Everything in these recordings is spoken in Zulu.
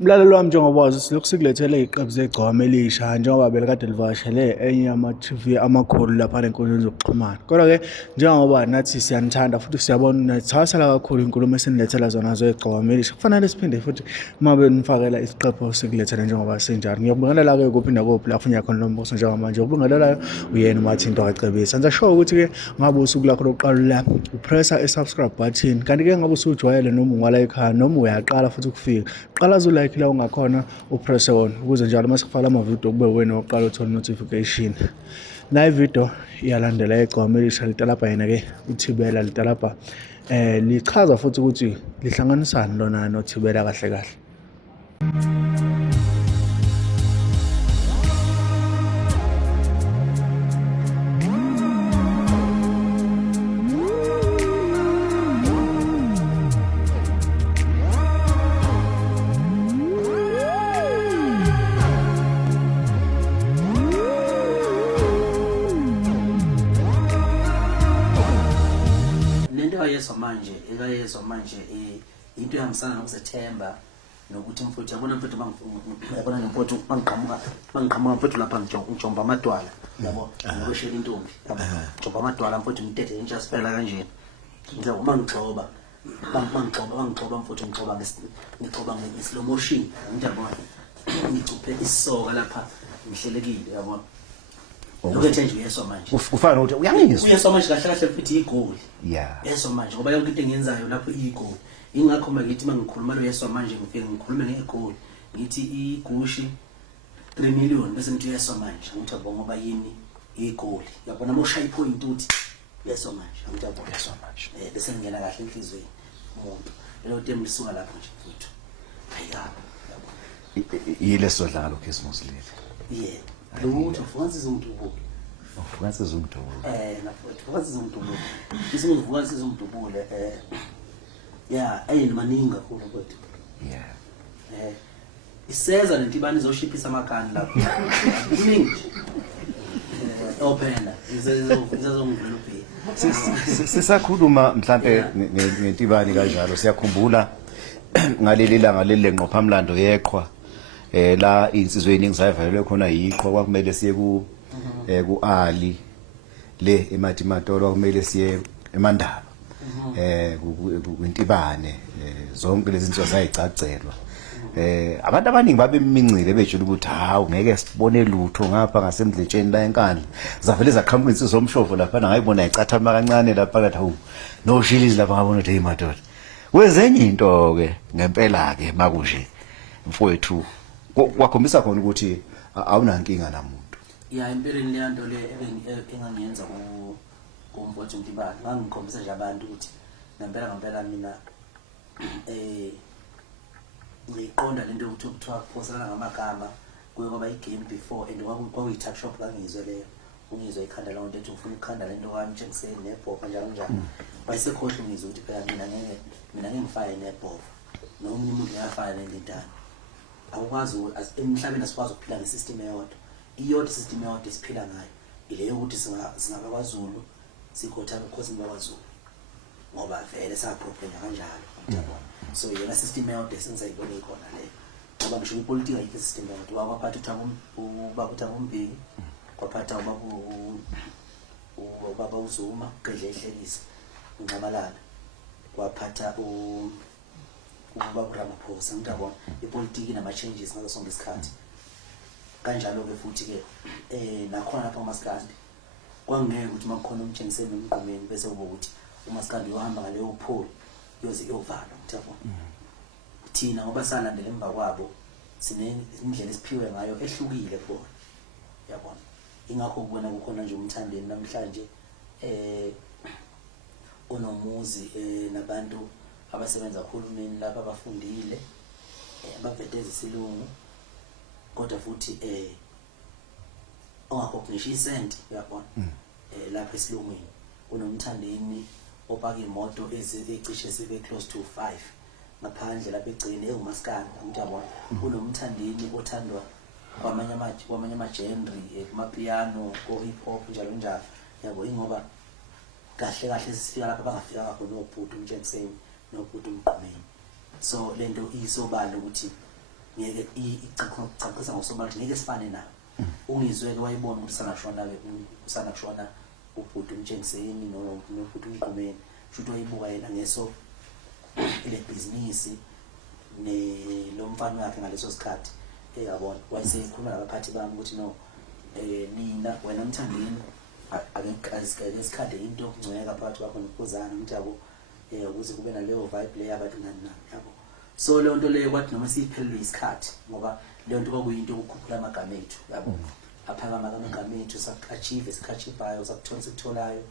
Mlalelo wami njengoba wazi silokhu sikulethele iqebu zegcwama elisha njengoba belikade livakashele enye ama-TV amakhulu lapha enkundleni zokuxhumana. Kodwa-ke njengoba nathi siyanithanda futhi siyabona nithakasela kakhulu inkulumo esinilethela zona zegcwama elisha. Kufanele siphinde futhi uma benifakela isiqephu sikulethele njengoba sinjalo. Ngiyakubingelela-ke kuphi nakuphi lapho uyakhona lo mbuso njengamanje. Ukubingelelayo uyena uMathinto Kacebisa. Senza sure ukuthi-ke ngabe usuku lakho lokuqala la upressa i-subscribe button. Kanti-ke ngabe usujwayele noma ungwala ekhaya noma uyaqala futhi ukufika. Qala like la ungakhona upress on ukuze njalo mase kufala amavidiyo kube wena oqala uthola notification. Na ivideo iyalandela egcwama elisha litalabha yena ke uThibela litalabha lichaza futhi ukuthi lihlanganisana lona noThibela kahle kahle. Yezwa manje into ehambisana nokuZethemba nokuthi mfowethu yabona mfowethu yabona mfowethu bangiqhamuka mfowethu lapha ngijomba amadwala yabo ngokweshela intombi yabo ngijomba amadwala mfowethu ngithethe intsha siphela kanjena ngithi uma ngigxoba bangigxoba mfowethu ngigxoba nge-slow motion ngithi yabona ngicuphe isoka lapha ngihlelekile yabona lokho nje uyeswa manje ufana ukuthi uyangizwa uyeswa manje kahle kahle futhi igoli yeswa manje ngoba yonke into engiyenzayo lapho igoli ingakho ngithi mangikhuluma lo yeswa manje ngifike ngikhulume ngegoli ngithi igushi 3 million bese ngithi yeswa manje ngithi yabo ngoba yini igoli yabona moshaya ipoint uthi yeswa manje ngithi yabo yeswa manje bese ngena kahle enhlizweni umuntu lo temu lisuka lapho nje futhi ayabo yile sodlalo Christmas leli lutho futhi umdubulo futhi umdubulo futhi umdubulo isivuka sizumdubule ayini maningi kakhulu kodwa iseza lento ibani izoshiphisa amakani lapho kuningi ophela izazongivela ubhe sisakhuluma mhlambe ngentibani kanjalo siyakhumbula ngaleli langa leli lenqopha mlando yeqhwa la insizwe eningi sayivalelwe khona yiqhwa kwakumele siye ku Ali le eMatimatolo kwakumele siye eMandaba kwintibane zonke lezi zinto zayicacelwa abantu abaningi babemincile bejula ukuthi hawu ngeke sibone lutho ngapha ngasemdletsheni la enkandla zavele zaqhamuka insizwe zomshovu lapha ngayibona icathama kancane lapha kathi hawu no shilizi lapha ngabona ukuthi hey madoda kwezenye into ke ngempela ke makunje mfowethu wakhombisa khona ukuthi awunankinga namuntu impeleni le nto le engangenza kumfowethu uMthibala ngangikhombisa nje abantu ukuthi ngempela mina ngiqonda lento ukuthi kuthiwa kuphoselana ngamagama kuye kwaba igame before and kwakuyi-tuck shop kangizwe leyo ungizwe ikhanda lawo nto ethi ufuna ukukhanda lento kwamtshengiseni nebhova njalo njalo bayisekhohle ungizwe ukuthi phela mina ngeke ngifake nebhova nomunye umuntu ngiyafaka lentana awukwazi emhlabeni asikwazi ukuphila ngesystem eyodwa system eyodwa esiphila ngayo ileyo ukuthi singabakwaZulu sikhotha ukhosi bakwaZulu ngoba vele saproblema kanjalo yabona so yena system eyodwa esenzayibona ikhona le ngoba ngisho ipolitiki ayikho system eyodwa waphatha ubaba uMbeki kwaphatha ubaba uZuma qedle ehlekisa uNcamalala kwaphatha ubaba uRamaphosa ngiyabona ipolitiki nama changes ngaso sonke isikhathi kanjalo ke futhi ke nakhona lapha uMaskandi kwangeke ukuthi makukhona umtshengiseni nomqhumeni bese kube ukuthi uMaskandi uhamba ngaleyo upholi yoze iyovala ngiyabona thina ngoba salandela emva kwabo sine indlela esiphiwe ngayo ehlukile bona yabona ingakho kubona kukhona nje umthandeni namhlanje onomuzi nabantu abasebenza kuhulumeni lapha abafundile abaveteza isilungu kodwa futhi ongakhokhnisha isenti yabona lapha esilungwini unomthandeni opaka imoto ezicishe sibe close to 5 ngaphandle lapha egcine eUmaskandi ngiyabona unomthandeni othandwa kwamanye ama-genre kumapiano ko-hip hop njalo njalo yabo ingoba kahle kahle sifika lapha bangafika kakho nobhuti umtshengiseni nobhuti umqhumeni so lento isobala ukuthi ngeke icacisa ngosobala ngeke sifane nawo ungizweke wayibona ukuthi usana kushona ubhuti umtshengiseni nobhuti umqhumeni futhi wayibuka yena ngeso ile business lo mfana wakhe ngaleso sikhathi yabona wayesekhuluma nabaphathi bami ukuthi no nina wena Mthandeni asikade into yokungcweka phakathi kwakho nokhuzana ukuthi yabo ukuze kube naleyo vibe leyo abantu nani yabo. So le nto leyo kwathi noma siyiphelelwe isikhathi ngoba le nto kwakuyinto ukukhuphula amagama ethu yabo aphakama amagama ethu sakuachieve sikhachipayo sakutholayo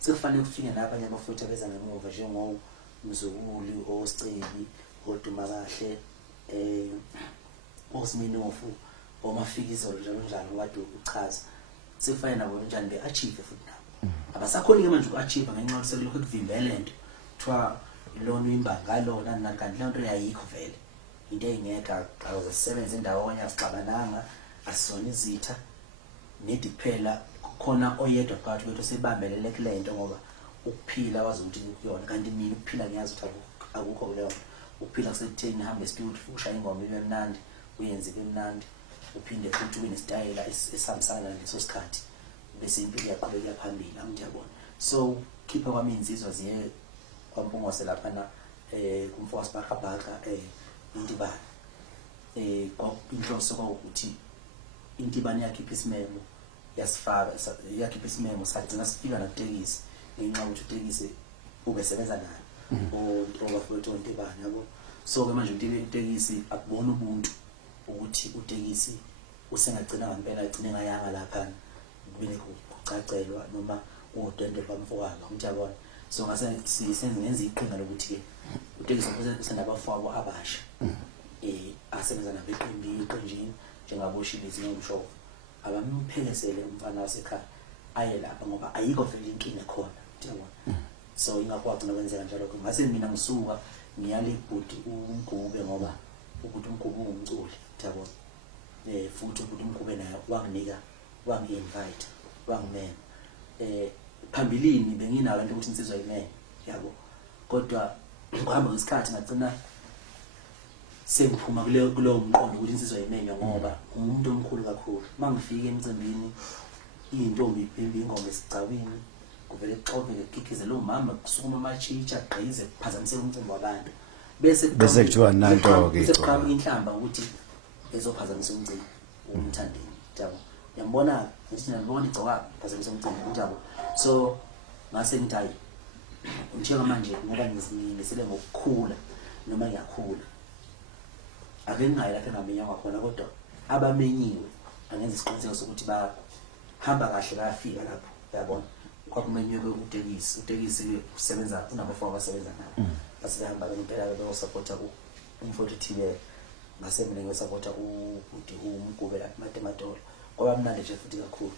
sekufanele kufike nabanye abafowethu abeza ngemuva njengo Mzukulu oSicebi oDumakahle oSminofu oMafikizo njalo kade uchaza sifanye nabo njani beachieve futhi nabo abasakhoni ke manje ukuachieve ngenxa yokuthi sekulokho kuvimbela lento kuthiwa lona imbanga lona nakanti le nto yayikho vele into engeka awusebenza endawonye asixabananga asizona izitha nedi kuphela khona oyedwa phakathi kwethu sebambelele kule nto ngoba ukuphila wazi ukuthi kuyona kanti mina ukuphila ngiyazi ukuthi akukho kuleyo ukuphila kusekutheni nihambe studio ushaya ingoma ibe mnandi uyenze ibe mnandi uphinde futhi ube nesitayela esihambisana naleso sikhathi bese impilo yaqhubeka phambili angiyabona. So khipha kwami insizwa ziye kwampungose lapha na kumfoka sibakabaka intibane inhloso ukuthi intibane yakhipha isimemo yasifaka yakhipha isimemo sagcina sifika nakutekisi ngenxa yokuthi utekisi ubesebenza naye obafowethu ontibane yabo. So ke manje utekisi akubona ubuntu ukuthi utekisi usengagcina ngempela agcine ngayanga lapha kubile kucacelwa noma uDwendwe bamfowabo ngiyabona. So ngase sisenze ngenza iqhinga lokuthi ke utekisi usendabafowabo abasha asebenza nabeqenjini njengaboshilizi nomshofu abamphekesele umfana wasekhaya aye lapha ngoba ayikho vele inkinga khona ngiyabona. So ingakwazi nokwenzeka njalo ngase mina ngisuka ngiyale ibhuti uMgube ngoba ukuthi uMgube ungumculi ngiyabona futhi ukuthi uMgube naye wangi-invite wangimema phambilini benginayo into ukuthi insizwa imene yabo kodwa ngohamba ngesikhathi ngagcina sengiphuma kulowo mqondo ukuthi insizwa imenywa ngoba umuntu omkhulu kakhulu mangifika emcimbini intombi ibhimbi ingoma esicawini kuvele kuxoveke kukhikize lo mama kusukuma amachicha agqize kuphazamise umcimbi wabantu bese kuthiwa nanto ke seqhamuka inhlamba ukuthi ezophazamisa umcimbi uMthandeni yabo yambona ngithi nabona igcoka phazamisa umcimbi njalo. So ngase ngithi hayi njengoba manje ngoba ngizimisele ngokukhula noma ngiyakhula ake ngayi lapha engamenywa ngakhona kodwa abamenyiwe angenza isiqiniseko sokuthi bahamba kahle bayafika lapho yabona. Kwakumenywe utekisi usebenza unabafowabo abasebenza nabo basebehamba ngempela beyosupport umfowethu Thibela ngase mina ngiyosupport uMgube lapha eMatematolo kwaba mnandi nje futhi kakhulu.